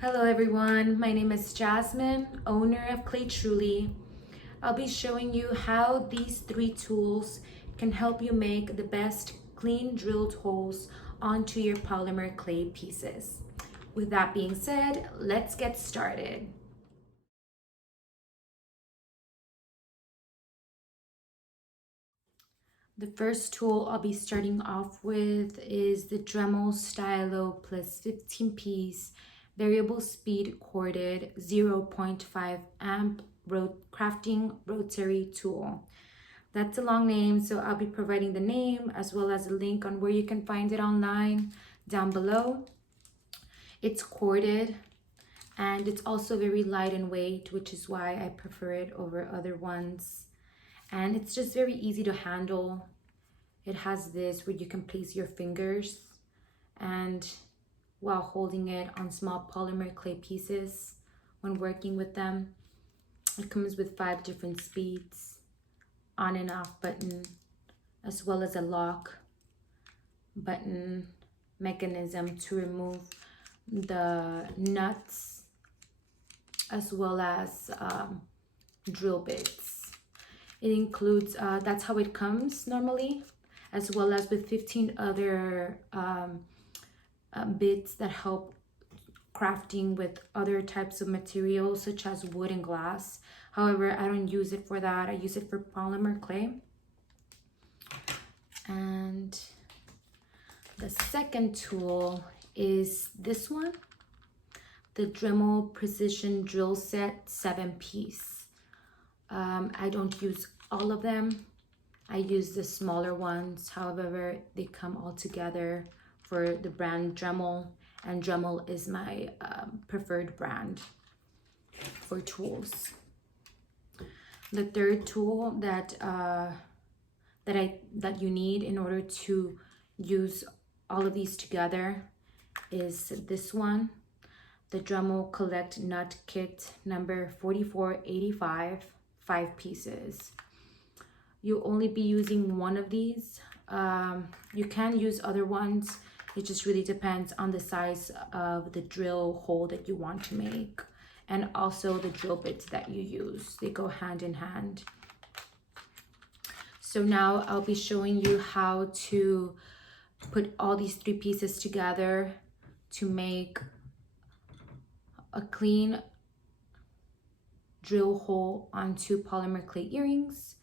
Hello everyone, my name is Jasmine, owner of ClayTruly. I'll be showing you how these three tools can help you make the best clean drilled holes onto your polymer clay pieces. With that being said, let's get started. The first tool I'll be starting off with is the Dremel Stylo plus 15 piece variable speed corded 0.5 amp crafting rotary tool. That's a long name, so I'll be providing the name as well as a link on where you can find it online down below. It's corded and it's also very light in weight, which is why I prefer it over other ones. And it's just very easy to handle. It has this where you can place your fingers and while holding it on small polymer clay pieces when working with them. It comes with 5 different speeds, on and off button, as well as a lock button mechanism to remove the nuts as well as drill bits. It includes, that's how it comes normally, as well as with 15 other bits that help crafting with other types of materials such as wood and glass. However, I don't use it for that. I use it for polymer clay. And the second tool is this one, the Dremel Precision Drill Set 7-piece. I don't use all of them. I use the smaller ones. However, they come all together for the brand Dremel, and Dremel is my preferred brand for tools. The third tool that you need in order to use all of these together is this one, the Dremel Collect Nut Kit number 4485, 5 pieces. You'll only be using one of these. You can use other ones. It just really depends on the size of the drill hole that you want to make and also the drill bits that you use. They go hand in hand. So now I'll be showing you how to put all these 3 pieces together to make a clean drill hole onto polymer clay earrings.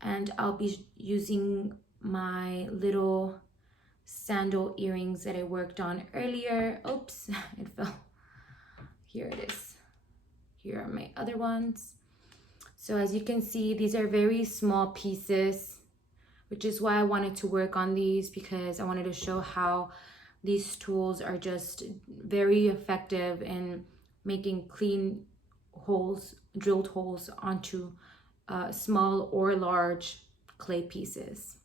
And I'll be using my little sandal earrings that I worked on earlier. Oops, it fell. Here it is. Here are my other ones. So as you can see, these are very small pieces, which is why I wanted to work on these, because I wanted to show how these tools are just very effective in making clean holes, drilled holes onto small or large clay pieces.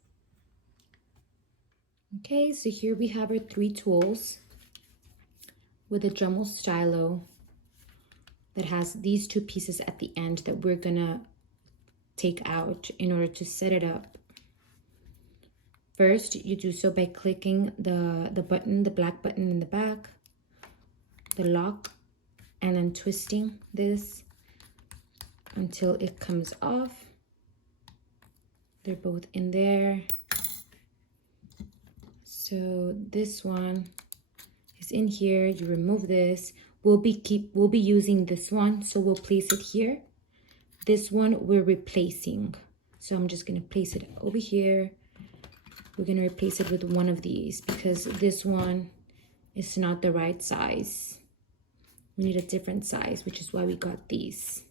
Okay, so here we have our 3 tools with a Dremel stylo that has these 2 pieces at the end that we're gonna take out in order to set it up. First, you do so by clicking the button, the black button in the back, the lock, and then twisting this until it comes off. They're both in there. So this one is in here. You remove this. We'll be using this one, so we'll place it here. This one we're replacing. So I'm just gonna place it over here. We're gonna replace it with one of these because this one is not the right size. We need a different size, which is why we got these.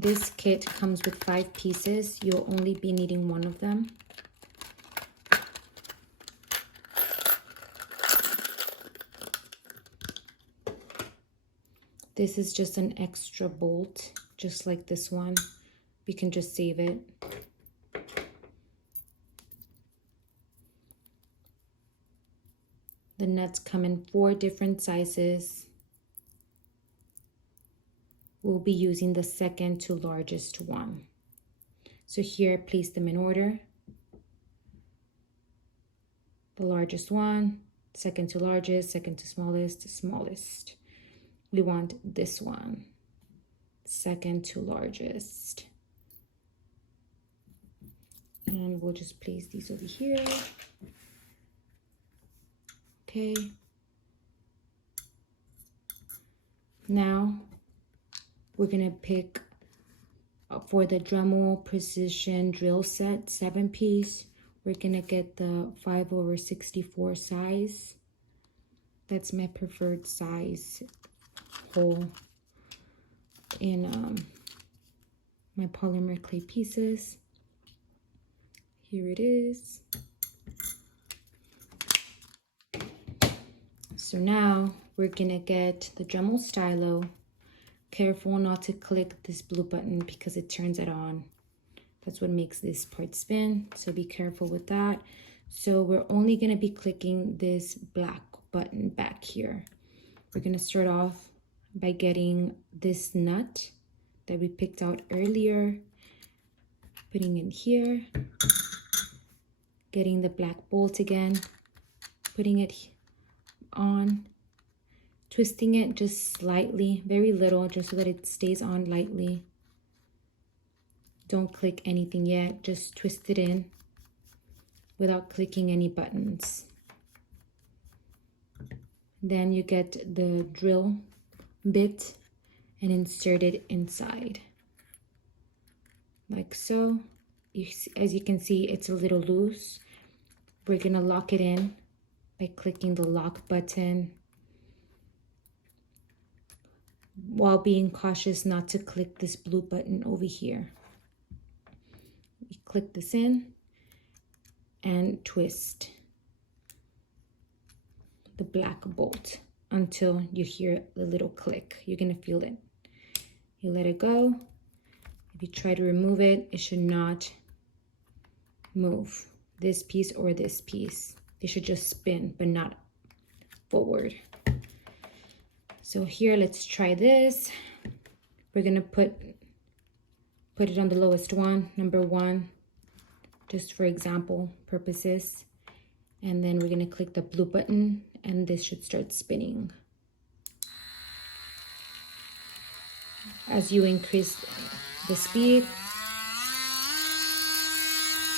This kit comes with 5 pieces. You'll only be needing one of them. This is just an extra bolt, just like this one. We can just save it. The nuts come in 4 different sizes. We'll be using the second to largest one. So here, place them in order. the largest one, second to largest, second to smallest, smallest. We want this one, second to largest. And we'll just place these over here. Okay. Now we're gonna pick for the Dremel Precision drill set 7-piece. We're gonna get the 5/64 size. That's my preferred size hole in my polymer clay pieces. Here it is. So now we're gonna get the Dremel Stylo. Careful not to click this blue button because it turns it on. That's what makes this part spin, so be careful with that. So we're only gonna be clicking this black button back here. We're gonna start off by getting this nut that we picked out earlier, putting in here, getting the black bolt again, putting it on, twisting it just slightly, very little, just so that it stays on lightly. Don't click anything yet, just twist it in without clicking any buttons. Then you get the drill bit and insert it inside, like so. As you can see, it's a little loose. We're gonna lock it in by clicking the lock button, while being cautious not to click this blue button over here. You click this in and twist the black bolt until you hear the little click. You're gonna feel it. You let it go. If you try to remove it, it should not move. This piece or this piece. They should just spin, but not forward. So here, let's try this. We're gonna put it on the lowest one, number 1, just for example purposes. And then we're gonna click the blue button and this should start spinning. As you increase the speed,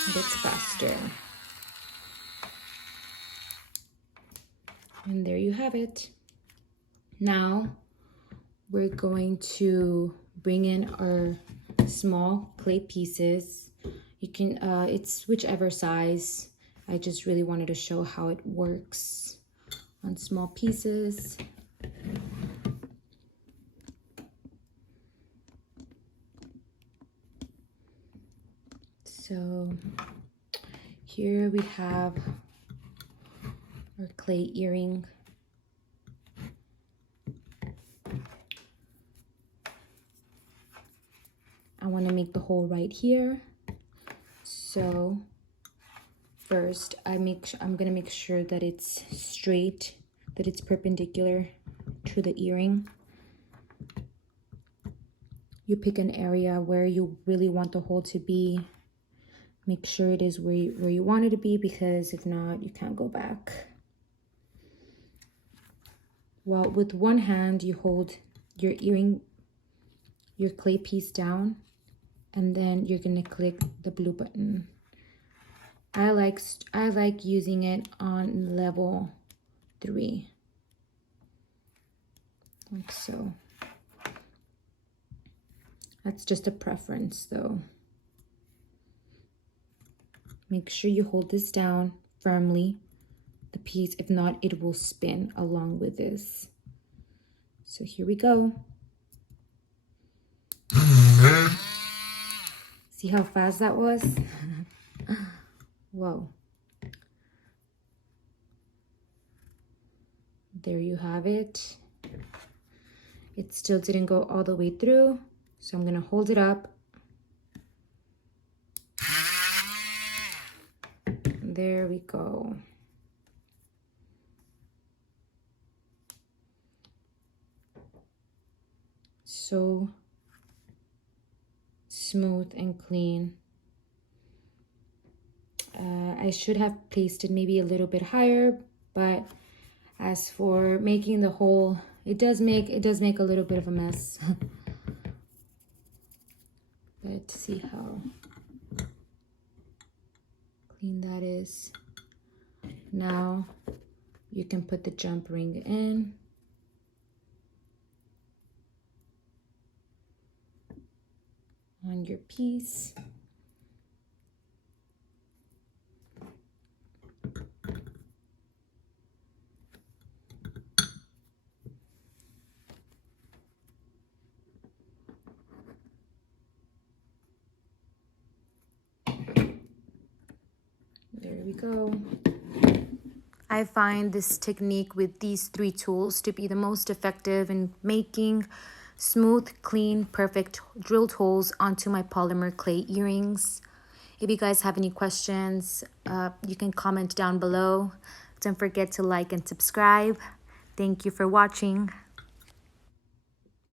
it gets faster. And there you have it. Now we're going to bring in our small clay pieces. You can, it's whichever size. I just really wanted to show how it works on small pieces. So here we have our clay earring. I want to make the hole right here. So first I'm gonna make sure that it's straight, that it's perpendicular to the earring. You pick an area where you really want the hole to be. Make sure it is where you want it to be, because if not, you can't go back. Well, with one hand you hold your earring, your clay piece down, and then you're gonna click the blue button. I like using it on level 3, like so. That's just a preference though. Make sure you hold this down firmly, the piece. If not, it will spin along with this. So here we go. See how fast that was? Whoa. There you have it. It still didn't go all the way through, so I'm gonna hold it up. There we go. So smooth and clean. I should have placed it maybe a little bit higher, but as for making the hole, it does make a little bit of a mess. But see how clean that is. Now you can put the jump ring in. On your piece. There we go. I find this technique with these 3 tools to be the most effective in making smooth, clean, perfect drilled holes onto my polymer clay earrings. If you guys have any questions, you can comment down below. Don't forget to like and subscribe. Thank you for watching.